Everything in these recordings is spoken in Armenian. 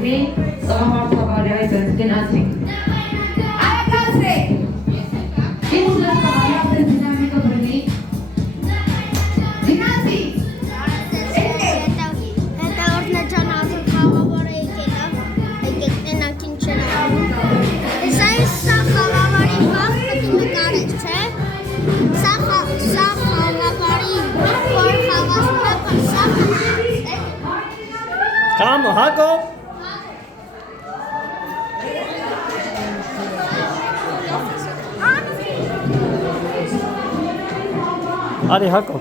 բռնի, տղամարդավարի այդպես գնացինք։ Այգացրեք։ Ինչ ուզես տղամարդ այդպես դինամիկը բռնի։ Գնացի։ Հետա օրնա ջան ասում խաղավարը եկելա, եկեք տենակ ինչ էր անում։ Սա խաղավարի վաղ պտի նկարեք, չէ։ Սա խաղավարի որ խաղասնա սա Come, Jacob. Allez, Jacob.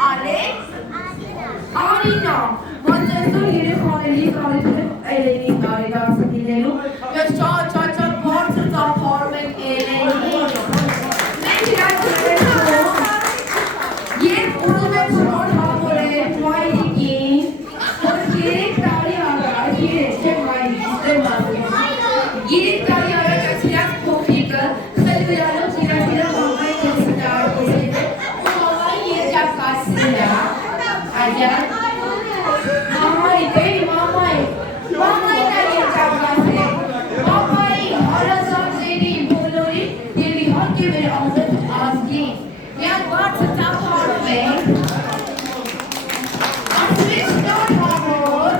Alex, Arina, Manchester երեխաների կարիքն Էլենի տարեդարձը դինելու, ես ճաճ բարձր ծափարում ենք Էլենին։ Մենք իրար ծրեցում, երբ ուզում եմ շնոր համորել մայրիկին, որ 3 տարի առաջ, 3 չեմ մայրիկից դեմ ասում, 3 տարի առաջ այս իրաց փոքրիկը խելվերանով իրացիրա մամայի կեսին արկոսին է, ու մամայի երջապ կասին է, այդյան, մամայի, բերի մամայի, մամային է երջապ կասին է, մամայի, հարազատների, բոլորի և իհարկե մեր ամբողջ ազգին, միակ բարձր ծափարում ենք, ասում է շնոր համոր,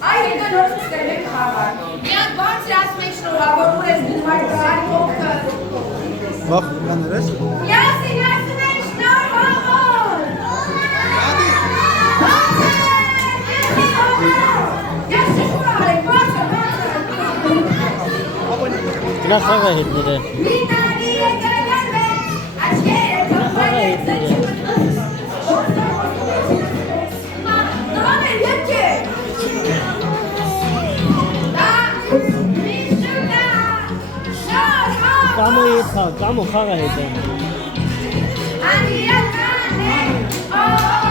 Այ հետո նոր սկսել ենք խաղալ։ Միակ բարձր ասում ենք շնորհավոր ես գնում այդ փոքր։ Վախ, կաներես։ Յասին ասում ենք շնորհավոր։ Նա խաղա հետ դրե։ Մի տարի եկարվեց, աչքերը թողվեց Կամո եթա, կամո խաղա հետ է։ Անդիա կանը,